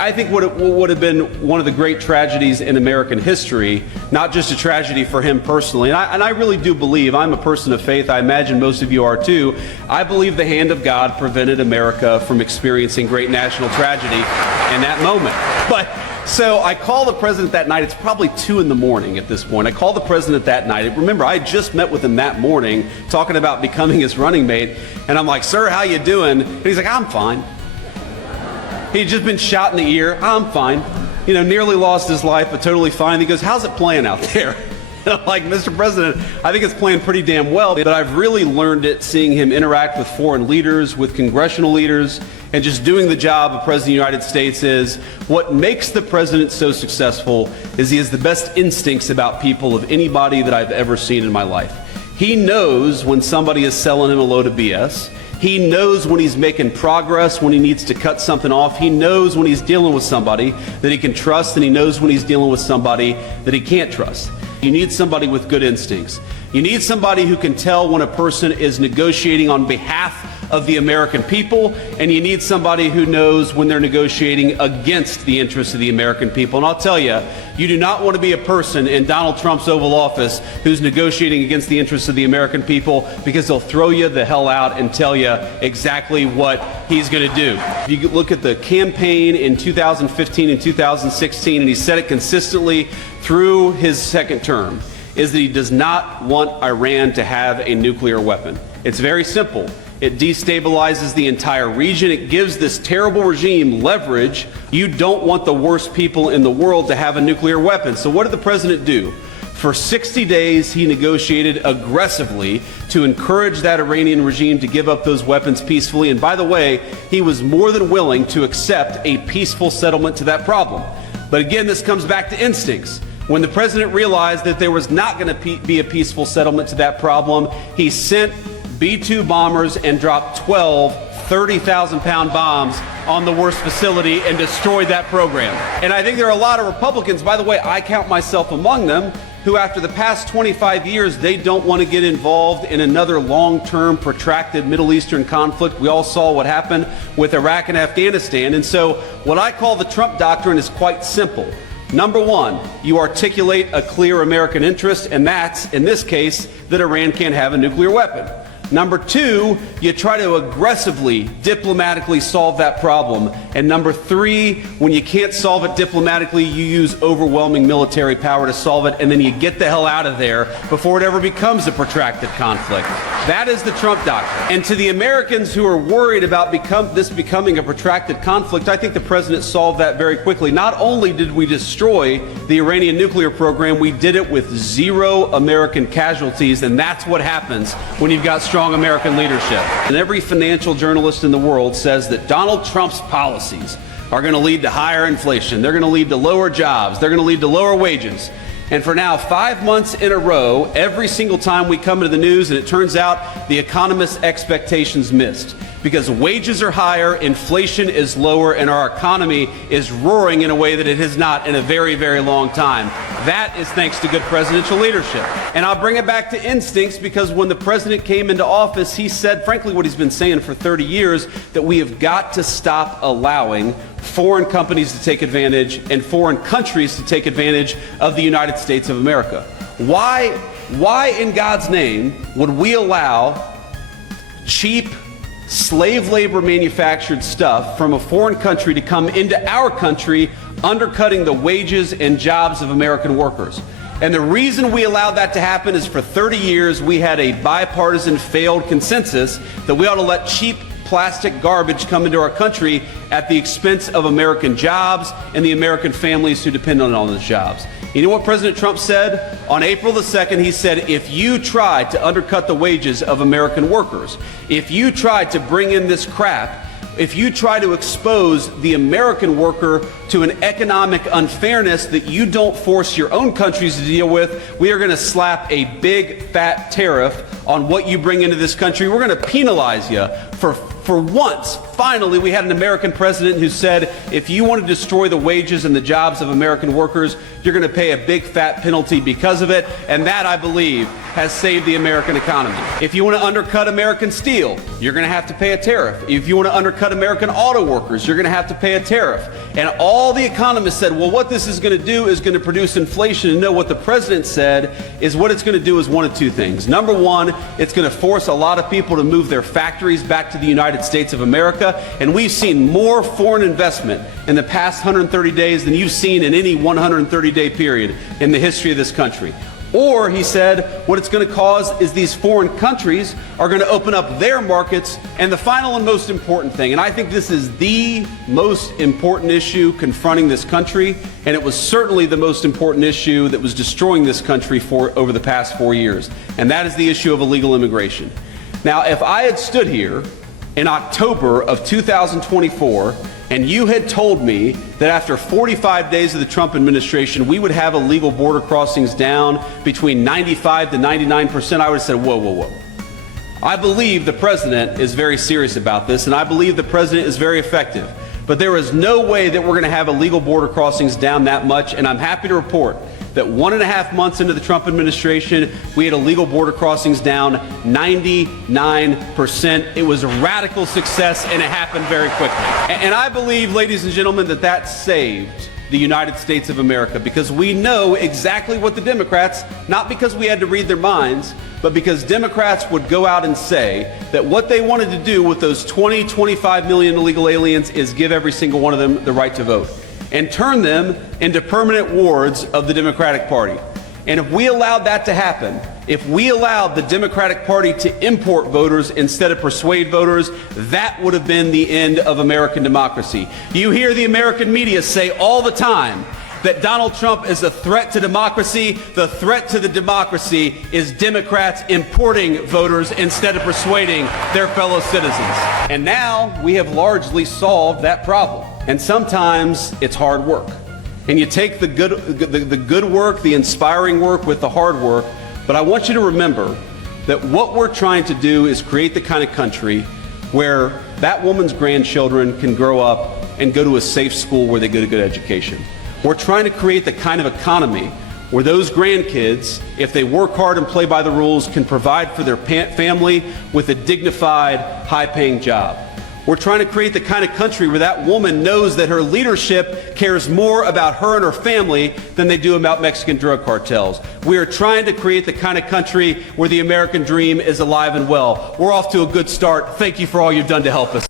I think what would have been one of the great tragedies in American history, not just a tragedy for him personally, and I really do believe, I'm a person of faith, I imagine most of you are too, I believe the hand of God prevented America from experiencing great national tragedy in that moment. But so I call the president that night. It's probably 2 in the morning at this point. I call the president that night. Remember, I just met with him that morning talking about becoming his running mate, and I'm like, "Sir, how you doing?" And he's like, "I'm fine." He'd just been shot in the ear. "I'm fine. You know, nearly lost his life, but totally fine." He goes, "How's it playing out there?" And I'm like, "Mr. President, I think it's playing pretty damn well, but I've really learned it seeing him interact with foreign leaders, with congressional leaders, and just doing the job of President of the United States is what makes the president so successful is he has the best instincts about people of anybody that I've ever seen in my life. He knows when somebody is selling him a load of BS. He knows when he's making progress, when he needs to cut something off. He knows when he's dealing with somebody that he can trust, and he knows when he's dealing with somebody that he can't trust. You need somebody with good instincts. You need somebody who can tell when a person is negotiating on behalf of the American people, and you need somebody who knows when they're negotiating against the interests of the American people. And I'll tell you, you do not want to be a person in Donald Trump's Oval Office who's negotiating against the interests of the American people, because they'll throw you the hell out and tell you exactly what he's going to do. If you look at the campaign in 2015 and 2016, and he said it consistently through his second term, is that he does not want Iran to have a nuclear weapon. It's very simple. It destabilizes the entire region. It gives this terrible regime leverage. You don't want the worst people in the world to have a nuclear weapon. So what did the president do? For 60 days, he negotiated aggressively to encourage that Iranian regime to give up those weapons peacefully. And by the way, he was more than willing to accept a peaceful settlement to that problem. But again, this comes back to instincts. When the president realized that there was not going to be a peaceful settlement to that problem, he sent B-2 bombers and dropped 12 30,000-pound bombs on the worst facility and destroyed that program. And I think there are a lot of Republicans, by the way, I count myself among them, who after the past 25 years, they don't want to get involved in another long-term, protracted Middle Eastern conflict. We all saw what happened with Iraq and Afghanistan. And so what I call the Trump doctrine is quite simple. Number one, you articulate a clear American interest, and that's, in this case, that Iran can't have a nuclear weapon. Number two, you try to aggressively, diplomatically solve that problem. And number three, when you can't solve it diplomatically, you use overwhelming military power to solve it, and then you get the hell out of there before it ever becomes a protracted conflict. That is the Trump doctrine. And to the Americans who are worried about this becoming a protracted conflict, I think the president solved that very quickly. Not only did we destroy the Iranian nuclear program, we did it with 0 American casualties, and that's what happens when you've got strong American leadership. And every financial journalist in the world says that Donald Trump's policies are going to lead to higher inflation. They're going to lead to lower jobs. They're going to lead to lower wages. And for now, 5 months in a row, every single time we come into the news, and it turns out the economists' expectations missed. Because wages are higher, inflation is lower, and our economy is roaring in a way that it has not in a very, very long time. That is thanks to good presidential leadership. And I'll bring it back to instincts, because when the president came into office, he said, frankly, what he's been saying for 30 years, that we have got to stop allowing foreign companies to take advantage and foreign countries to take advantage of the United States of America. Why in God's name would we allow cheap slave labor manufactured stuff from a foreign country to come into our country, undercutting the wages and jobs of American workers? And the reason we allowed that to happen is for 30 years we had a bipartisan failed consensus that we ought to let cheap plastic garbage come into our country at the expense of American jobs and the American families who depend on those jobs. You know what President Trump said? On April the 2nd, he said, if you try to undercut the wages of American workers, if you try to bring in this crap, if you try to expose the American worker to an economic unfairness that you don't force your own countries to deal with, we are going to slap a big fat tariff on what you bring into this country. We're going to penalize you for once finally, we had an American president who said, if you want to destroy the wages and the jobs of American workers, you're going to pay a big fat penalty because of it. And that, I believe, has saved the American economy. If you want to undercut American steel, you're going to have to pay a tariff. If you want to undercut American auto workers, you're going to have to pay a tariff. And all the economists said, well, what this is going to do is going to produce inflation. And no, what the president said is what it's going to do is one of two things. Number one, it's going to force a lot of people to move their factories back to the United States of America. And we've seen more foreign investment in the past 130 days than you've seen in any 130-day period in the history of this country. Or, he said, what it's going to cause is these foreign countries are going to open up their markets. And the final and most important thing, and I think this is the most important issue confronting this country, and it was certainly the most important issue that was destroying this country over the past 4 years, and that is the issue of illegal immigration. Now, if I had stood here in October of 2024 and you had told me that after 45 days of the Trump administration, we would have illegal border crossings down between 95 to 99%, I would have said, whoa, whoa, whoa. I believe the president is very serious about this, and I believe the president is very effective. But there is no way that we're going to have illegal border crossings down that much, and I'm happy to report that 1.5 months into the Trump administration, we had illegal border crossings down 99%. It was a radical success, and it happened very quickly. And I believe, ladies and gentlemen, that that saved the United States of America, because we know exactly what the Democrats, not because we had to read their minds, but because Democrats would go out and say that what they wanted to do with those 25 million illegal aliens is give every single one of them the right to vote and turn them into permanent wards of the Democratic Party. And if we allowed that to happen, if we allowed the Democratic Party to import voters instead of persuade voters, that would have been the end of American democracy. You hear the American media say all the time that Donald Trump is a threat to democracy. The threat to the democracy is Democrats importing voters instead of persuading their fellow citizens. And now we have largely solved that problem. And sometimes it's hard work. And you take the good work, the inspiring work with the hard work. But I want you to remember that what we're trying to do is create the kind of country where that woman's grandchildren can grow up and go to a safe school where they get a good education. We're trying to create the kind of economy where those grandkids, if they work hard and play by the rules, can provide for their family with a dignified, high-paying job. We're trying to create the kind of country where that woman knows that her leadership cares more about her and her family than they do about Mexican drug cartels. We are trying to create the kind of country where the American dream is alive and well. We're off to a good start. Thank you for all you've done to help us.